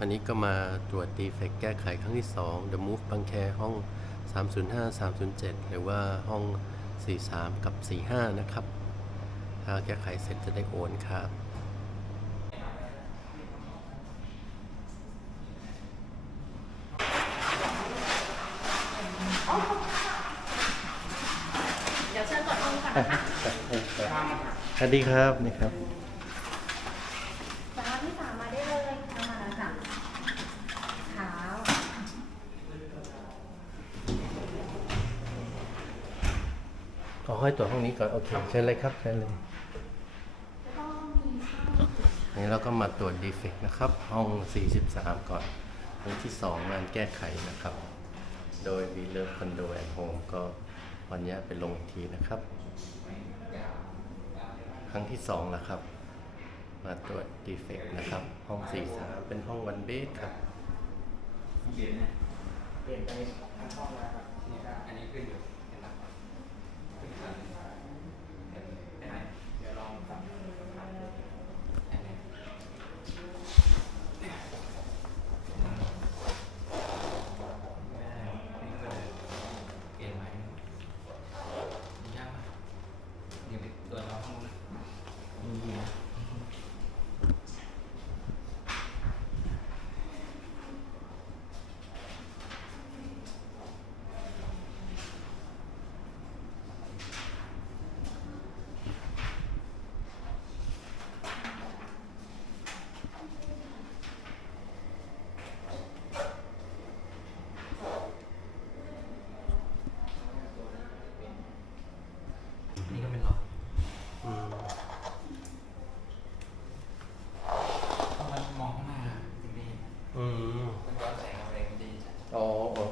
วันนี้ก็มาตรวจดีเฟกแก้ไขครั้งที่ 2 The Move บางแคห้อง 305 307 หรือว่าห้อง 43 กับ 45 นะครับ ถ้าแก้ไขเสร็จจะได้โอนครับเดี๋ยวเชิญตรวจห้องก่อนนะคะสวัสดีครับนี่ครับ สามที่สามมาได้เลยมาแล้วค่ะเท้า ขอให้ตรวจห้องนี้ก่อน โอเคเชิญเลยครับเชิญเลยแล้วก็มีช่องอันนี้เราก็มาตรวจดีเฟกนะครับ ห้อง 43 ก่อนห้องที่ 2 งานแก้ไขนะครับ โดย v ีเลอร์คอนโดแอนด์โฮมก็วันนี้ไปลงอีกทีนะครับ ครั้งที่2แล้วครับ มาตรวจดีเฟกนะครับ ห้อง 43 เป็นห้องวันเบสครับเปลี่ยนนะเปลี่ยนไปทางห้องแล้วครับนี่ครับอันนี้ขึ้นอยู่เห็นไหมขึ้นคันเห็นเห็นไหมเดี๋ยวลองฟังอันนี้ไม่ได้นี่ก็เลยเปลี่ยนใหม่ยากไหมเดี๋ยวไปตรวจเราห้องนะนี่นะ นี่ก็เป็นหลอด อืม มันมองข้างหน้าจริง อืม ๆมันย้อนแสงอะไรมันดีจัง อ๋ออ๋อ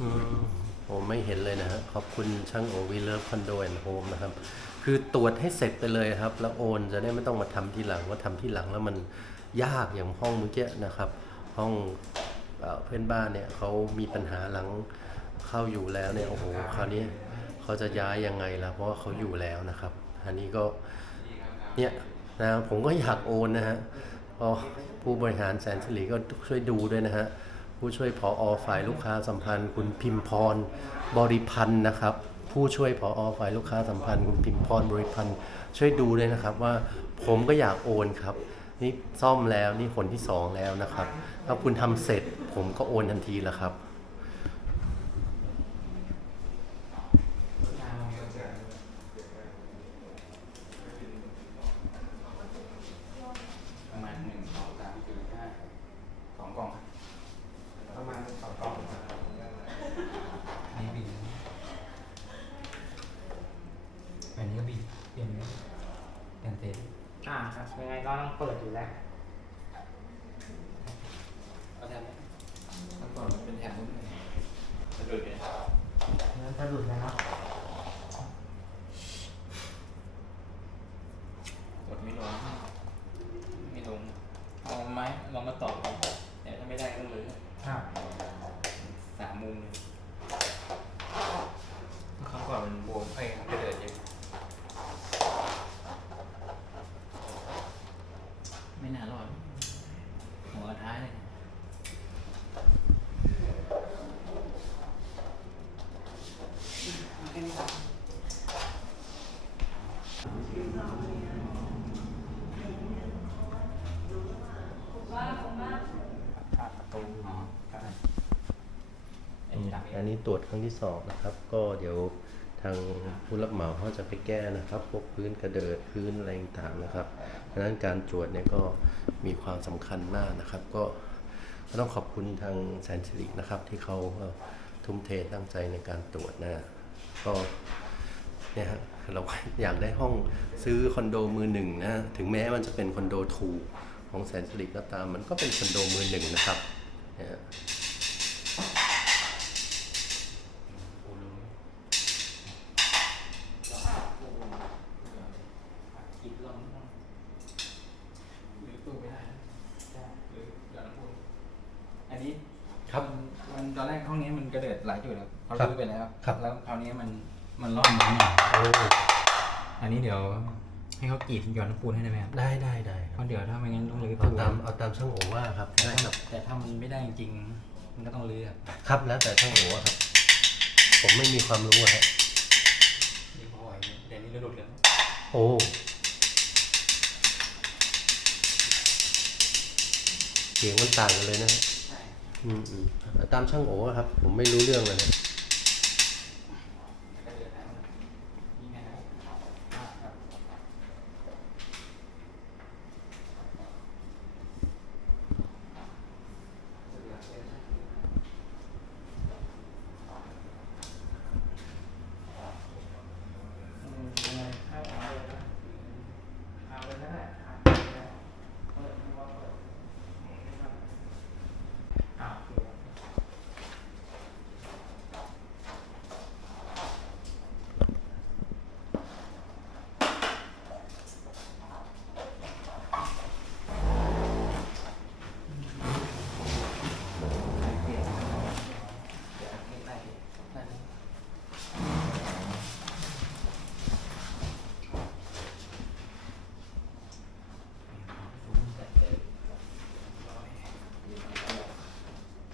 อืมผมไม่เห็นเลยนะฮะ ขอบ คุณช่างโอวีเลอร์คอนโดแอนด์โฮมนะครับ คือตรวจให้เสร็จไปเลยครับ แล้วโอนจะได้ไม่ต้องมาทำทีหลังว่าทำทีหลังแล้วมันยากอย่างห้องเมื่อกี้นะครับ ห้องเอเพื่อนบ้านเนี่ยเขามีปัญหาหลังเข้าอยู่แล้วเนี่ยโอ้โหคราวนี้เขาจะย้ายยังไงล่ะเพราะว่าเขาอยู่แล้วนะครับ อันนี้ก็เนี่ยนะผมก็อยากโอนนะฮะพอผู้บริหารแสนสิริก็ช่วยดูด้วยนะฮะ ผู้ช่วยผออฝ่ายลูกค้าสัมพันธ์ คุณพิมพรบริพันธ์นะครับ ผู้ช่วยผออฝ่ายลูกค้าสัมพันธ์ คุณพิมพรบริพันธ์ ช่วยดูด้วยนะครับว่าผมก็อยากโอนครับ นี่ซ่อมแล้วนี่คนที่สองแล้วนะครับถ้าคุณทำเสร็จผมก็โอนทันทีแล้วครับ ประมาณหนึ่งสองสามสี่ห้าสองกล่องครับประมาณสองกล่องนี่บินอันนี้ก็บินเปลี่ยนเปลี่ยนเตะ อ่าครับยังไงก็ต้องเปิดอยู่แล้ว เอาแทนไหมเมื่อก่อนมันเป็นแถบนู้นเลยมันหลุดเลย นั้นถ้าหลุดแล้วเนาะ กดไม่ลงไม่ลงเอาไม้ลองมาต่อกันแต่ถ้าไม่ได้ก็เลย ครับ สามมุมเลยครั้งก่อนมันบวมไอ้มันกระเดิดเยอะไม่น่ารอด หัวท้ายเลย ขาดประตู อ๋อครับไอ้ อืม ดัก อันนี้ ตรวจครั้งที่สองนะครับ ก็เดี๋ยวทางผู้รับเหมาเขาจะไปแก้นะครับ พวกพื้นกระเดิดพื้นอะไรต่างๆนะครับดังนั้นการตรวจเนี่ยก็มีความสำคัญมากนะครับ ก็ต้องขอบคุณทางแสนสิรินะครับ ที่เขาทุ่มเทตั้งใจในการตรวจนะก็เนี่ยฮะเราอยากได้ห้องซื้อคอนโดมือหนึ่งนะถึงแม้มันจะเป็นคอนโดถูกของแสนสิริก็ตาม มันก็เป็นคอนโดมือหนึ่งนะครับเนี่ย หลายจุดครับเขาครับลื้อไปแล้วครับ แล้วคราวนี้มันมันร่อนมาเนี่ยโอ้อันนี้เดี๋ยวให้เขากรีดหย่อนน้ำปูนให้ได้ไหมครับได้ได้ได้ครับเพราะเดี๋ยวถ้าไม่งั้นต้องรื้อเอาตู้ตามเอาตามช่างโอว่าครับแต่ได้ถ้าครับ แต่ถ้ามันไม่ได้จริงๆมันก็ต้องรื้อครับครับแล้วแต่ช่างโออะครับ ผมไม่มีความรู้อะฮะนี่พอไหวไหมเดี๋ยวนี้เราหลุดแล้วโอ้เสียงมันต่างกันเลยนะฮะ ตามช่างโอ๋ครับ ผมไม่รู้เรื่องเลยนะ ก็เดือดแล้วนี่ไงครับอ่าครับเดือดเลยนะ อืมยังไงให้เอาเลยนะเอาเลยก็ได้เอาเลยเปิดดูว่าเปิดอ่าโอเค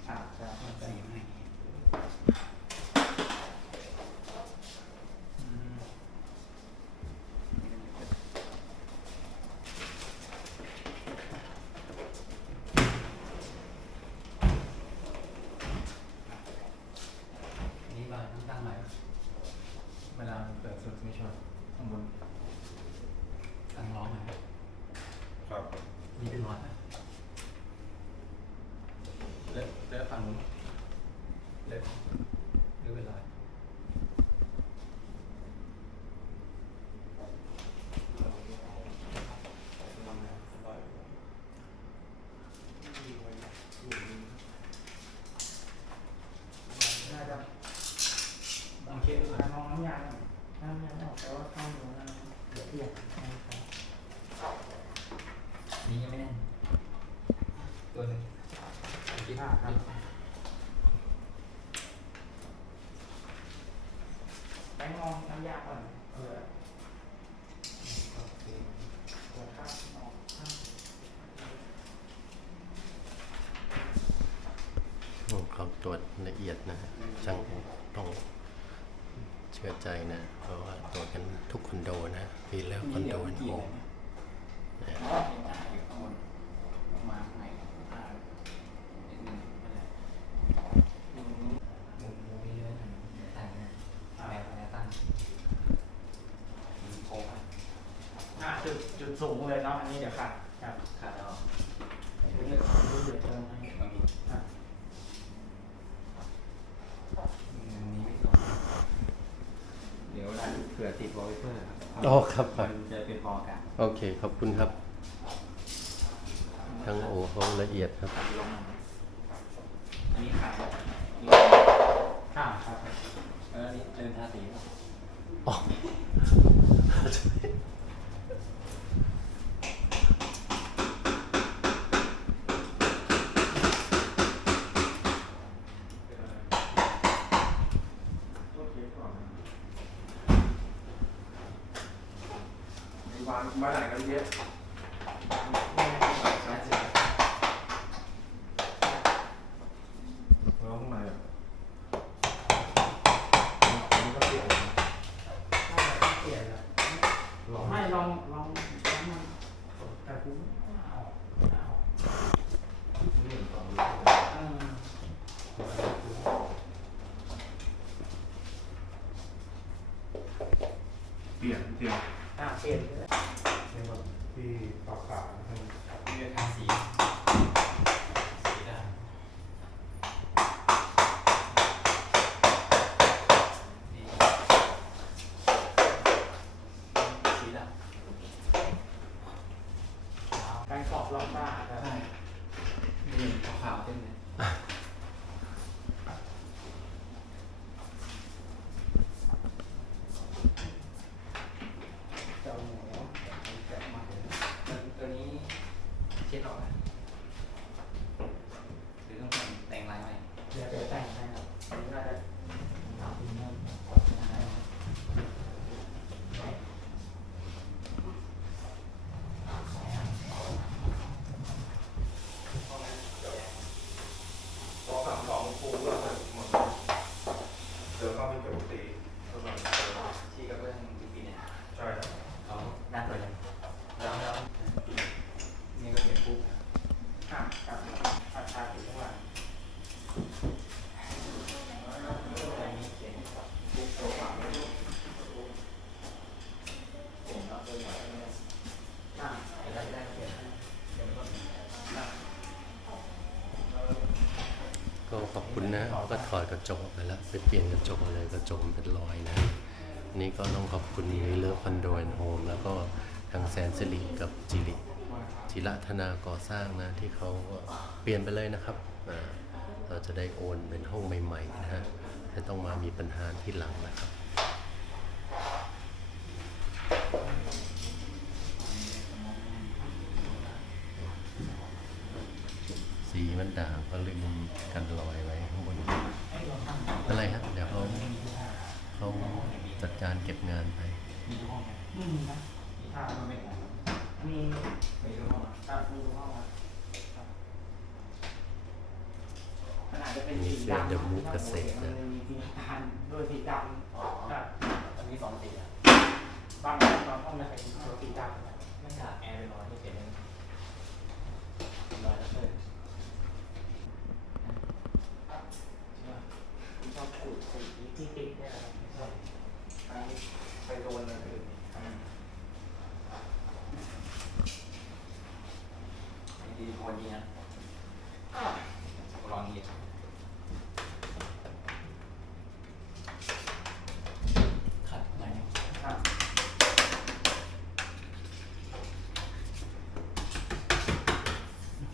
อ่าจะเอาไปยังไงอืม อันนี้เราต้องตั้งใหม่เวลาเปิดสุดไม่ช อบข้างบนตั้งล้อใหม่ ครับ นี่เป็นร้อยเลิกเลิกฝั่งนู้นเลิกเลิกเป็นร้อยลองเช็คดูก่อน ลองน้ำยาน้ำยาออกแต่ว่าเข้าอยู่นะเดี๋ยวเปลี่ยนให้ครับ นี่ยังไม่แน่นตัวหนึ่ง คิดอ่าครับแบงองน้ำยาก่อนเออเปิดข้างออกข้างโอ้เขาตรวจละเอียดนะช่างต้องเชื่อใจนะ เพราะว่าตรวจกันทุกคอนโดนะพีแล้วคอนโดนโฮมนะ อยู่ข้างบนลงมาข้างในอ่านิดนึงนั่นแหละมุมนี้มุมมุมนี้เลยนะแต่งนะแบบอะไรตั้งโค้งอะ อ่าจุดจุด สูงเลยเนาะอันนี้เดี๋ยวขัดครับขาดแล้วอันนี้ดูเดือดเติมให้บางทีอะมุมนี้ไม่ตรงเดี๋ยวเราเผื่อติดวอลเปเปอร์ครับอ๋อครับคมัรับนจะเป็นพออากาศโอเค ขอบคุณครับช่างโอเขาละเอียดครับตัดลงมาอันนี้ขาดนี่อ่าครับแล้วอันนี้เริ่มทาสีแล้วอ๋อวางมาไหนกันเยอะร้องมาอะอั นนี้ก็เปลี่ ยนเปลี่ยนแล้วลองไม่ลองลองลองมันแต่กูเอาเอาเรื่องต่อเออเปลี่ยนเปลี่ยนอ่าเปลี่ยนเลยในแบบที่ปากขาให้นี่จะทาสีสีดำนี่สีดำ การขอบรอบบ้าครับ ใช่นี่ขาวๆเต็มเลย เจ้าหมู แกะมาเลยตัวตัวนี้เช็ดออกนะหรือต้องแต่งแต่งลายใหม่ เดี๋ยวเดี๋ยวแต่งให้ครับอันนี้น่าจะทำเป็นเรื่อง คุณนะเขาก็ ถอดกระจกไปแล้วไปเปลี่ยนกระจกเลยกระจกมันเป็นรอยนะนี่ก็ต้องขอบคุณวิเลิฟคอนโดแอนโฮมแล้วก็ทางแสนสิริกับจิริจิระธนาก่อสร้างนะที่เขาเปลี่ยนไปเลยนะครับเราจะได้โอนเป็นห้องใหม่ๆนะฮะไม่ต้องมามีปัญหาที่หลังนะครับสีมันด่างก็ลืมกันรอยไว้ อะไรครับเดี๋ยวเขาเขาจัดการเก็บงานไปมีทุกห้องไหมไม่มีนะถ้ามันออกมีมีทุกห้องอะครับมีดูห้องครับมันอาจจะเป็นมีสีเสื้อดำเดอะมูฟเกษตรมันนะมีสีน้ำตาลด้วยสีดอ๋อำครับมันมีสองสีอะบางบางห้องจะเป็นตัวสีดำไม่ใช่แอร์เป็นร้อยที่เป็นเป็นร้อยแล้วเพิ่มใช่ป่ะ ที่ชอบขูดสีที่ติดเนี่ยนะครับ ใช่ อันนี้ไปโดนอะไรอื่น อืมอันนี้ดีโคนดีนะลองดีขัดหน่อย ครับ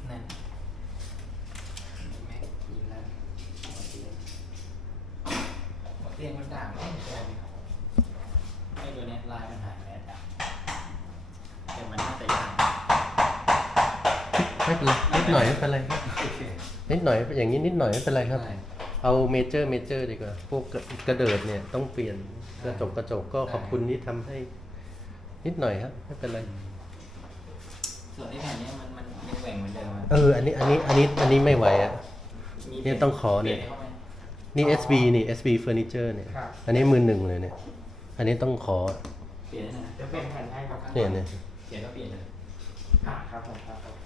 นั่นแม่ยิงแล้วหัวเตียงหัวเตียงมันด่างไม่ใช่ไอ้ ตัวเนี้ยลายมันหายแล้วด่างแต่มันน่าจะยากไม่เป็นไรนิดหน่อยไม่เป็นไรครับโอเคนิดหน่อยอย่างนี้นิดหน่อยไม่เป็นไรครับเอาเมเจอร์เมเจอร์ดีกว่า พวกกระกระเดิดเนี่ยต้องเปลี่ยนกระจกกระจกก็ขอบคุณที่ทำให้ นิดหน่อยครับไม่เป็นไร ส่วนไอ้แผ่นเนี้ยมันมันยังแหว่งเหมือนเดิมอะเออ อันนี้อันนี้อันนี้อันนี้ไม่ไหวอะ มีเนี่ยต้องขอเนี่ย ปลี่ให้ขาไหมนี่ SB นี่ SB Furniture เนี่ย ครับ อันนี้มือหนึ่งเลยเนี่ย อันนี้ต้องขอเปลี่ยนนะจะเป็นแผ่นให้ครับเนี่ยเนี่ยเขียนก็เปลี่ยนเลยอ่าครับผมครับโอเค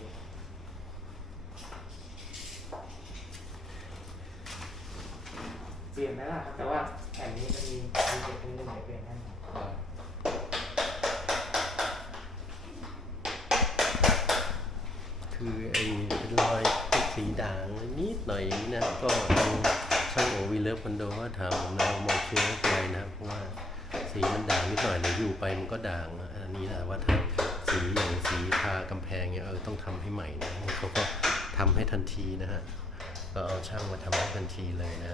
เปลี่ยนไหมล่ะครับแต่ว่าแผ่นนี้จะมีมีเด็กเป็นหนึ่งเปลี่ยนแน่นอนคือไอ้เป็นรอยสีด่างนิดหน่อยนี้นะก็ทางช่างโอวีเลิฟคอนโดว่าถามผมนะมบอกช่วยไม่เป็นไรนะเพราะว่า สีมันด่างนิดหน่อยเดี๋ยวอยู่ไปมันก็ด่างอันนี้แหละว่าถ้าสีอย่างสีทากำแพงเนี่ยเออต้องทำให้ใหม่นะเขาก็ทำให้ทันทีนะฮะก็เอาช่างมาทำให้ทันทีเลยนะ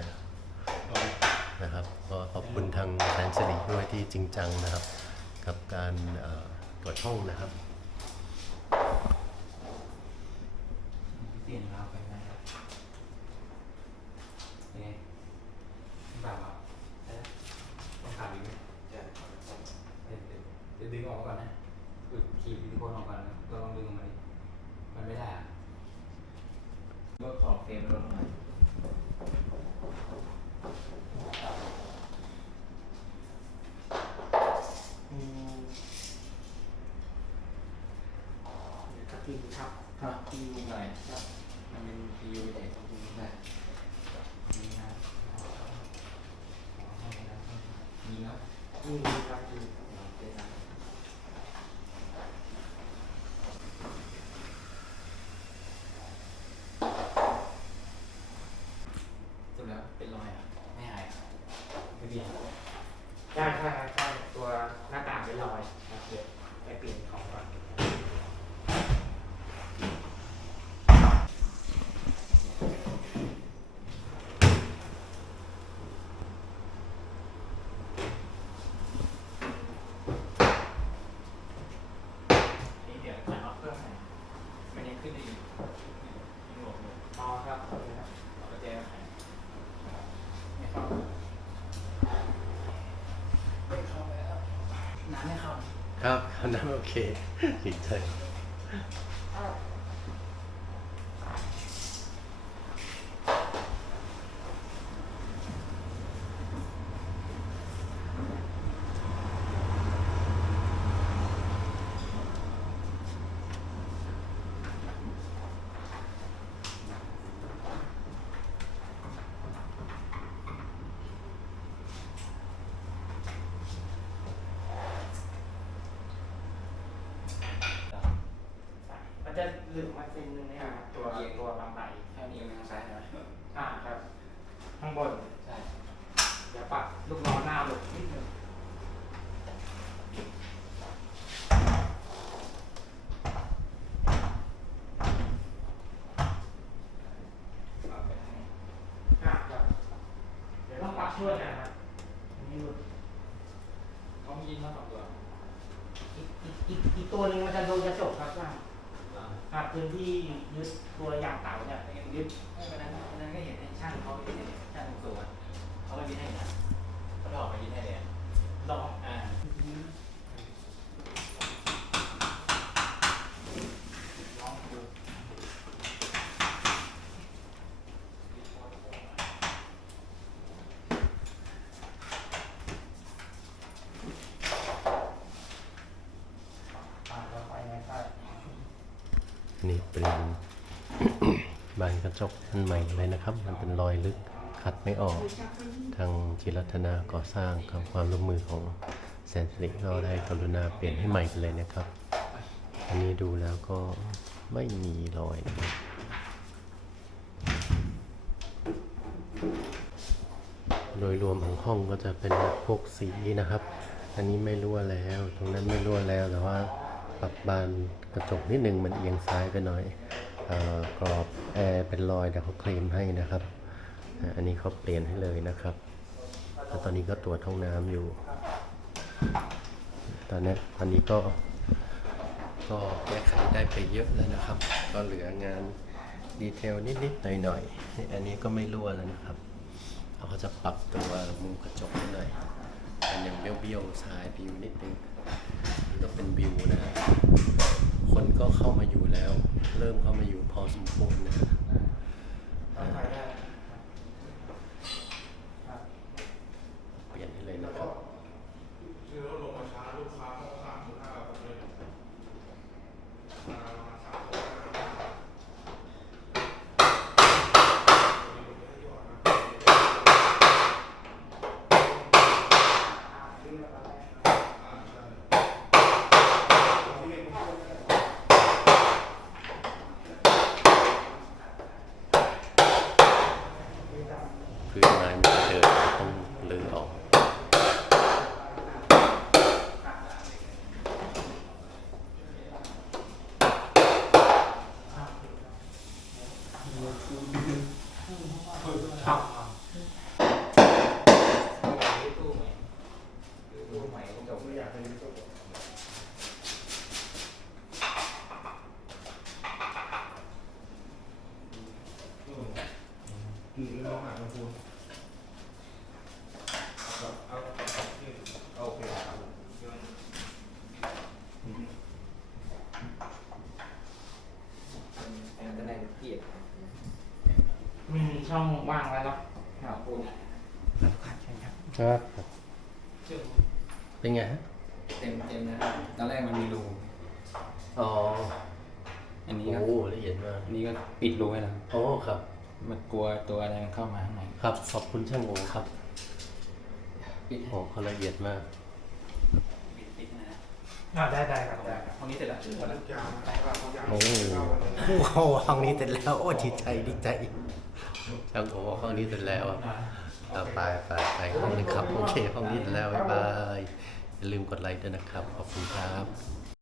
นะครับก็ขอบคุณทางแสนสิริด้วยที่จริงจังนะครับ กับการตรวจห้องนะครับเปลี่ยนราไปไหมยังไงแบบว่าต้องขาดอีกไหมจะเดี๋ยวเดี๋ยวดึงออกมาก่อนนะอุดขีดซิลิโคนออกก่อนนะเราลองดึงออกมาดิมันไม่ได้อะก็ขอบเฟรมลงมา อืมเดี๋ยว กระทิงครับครับที่ยูหน่อยครับมันเป็นที่ยูใหญ่ของยูได้มีนะมีนะมีนะมีนะสรุปแล้วเป็นรอยอะ ไม่หายอะไม่เปลี่ยน ใช่ใช่ครับใช่ตัวหน้าต่างเป็นรอยครับเดี๋ยวไปเปลี่ยนของก่อน นี่เดี๋ยวจะเอาเครื่องใหม่มันยังขึ้นได้อยู่ยังหลบอยู่ อ๋อครับโอเคครับ เอาประแจมาใส่ไม่เข้าไม่เข้าไปแล้วน้ำไม่ ครับทำได้โอเคดีใจ เส้นหนึ่งนะครับตัวตัวบางไตแค่นี้ทางซ้ายนะอ่าครับ ข้างบนใช่เดี๋ยวปักลูกน้อหน้าหลบนิดนึงอ่าครับเดี๋ยวต้องปักช่วยกัน นี่เปลี่ยนบานกระจกอันใหม่เลยนะครับ มันเป็นรอยลึกขัดไม่ออก ทางจิรัตนาก่อสร้างกับความร่วมมือของแสนสิริก็ได้กรุณาเปลี่ยนให้ใหม่ไปเลยนะครับ อันนี้ดูแล้วก็ไม่มีรอยนะครับโดยรวมของห้องก็จะเป็นพวกสีนะครับ อันนี้ไม่รั่วแล้ว ตรงนั้นไม่รั่วแล้วแต่ว่า ปรับบานกระจกนิดนึงมันเอียงซ้ายไปหน่อยออกรอบแอร์เป็นรอยแต่เขาเคลมให้นะครับ อันนี้เขาเปลี่ยนให้เลยนะครับแล้วตอนนี้ก็ตรวจห้องน้ำอยู่ ตอนนี้ตอนนี้ก็ก็แก้ไขได้ไปเยอะแล้วนะครับ ก็เหลืองานดีเทลนิดๆหน่อยๆอันนี้ก็ไม่รั่วแล้วนะครับเขาจะปรับตัวมุมกระจกให้หน่อยมันยังเบี้ยวๆซ้ายวิวนิดนึง ก็เป็นวิวนะฮะคนก็เข้ามาอยู่แล้ว เริ่มเข้ามาอยู่พอสมควรนะฮะ ต้องไปได้ครับ เปลี่ยนให้เลยนะครับ คือเราลงมาช้าลูกค้าเขาสามสิบห้าคนเลยมาประมาณสามคนนะครับ พื้นไม้มันจะเดินต้องลื้อออก ครับ ตู้ใหม่ตู้ใหม่จบ ไม่อยากให้รู้ตัวกี่เรื่องหาคุณ เอาเอาโอเคครับ อันนั้นจะได้เกียรติ มีช่องว่างแล้วเนาะ ครับคุณ ครับใช่ ครับครับ เป็นไงฮะ เต็มเต็มนะครับ ตอนแรกมันมีรู อ๋อ อันนี้โอ้ก็ละเอียดมาก อันนี้ก็ปิดรูให้แล้วโอ้ครับ มันกลัวตัวอะไรมันเข้ามาข้างในครับ ขอบคุณช่างโอครับปิดโอ้เขาละเอียดมาก ปิดปิดนะอ่าได้ได้ครับได้ครับห้องนี้เสร็จแล้วทุกอย่างนะครับทุกอย่างโอ้โหห้องนี้เสร็จแล้ว โอ้ดีใจดีใจช่างโอบอกห้องนี้เสร็จแล้วอะ เอาไปไปไปห้องนึงครับ โอเค ห้องนี้แล้ว บ๊ายบาย อย่าลืมกดไลค์ด้วยนะครับ ขอบคุณครับ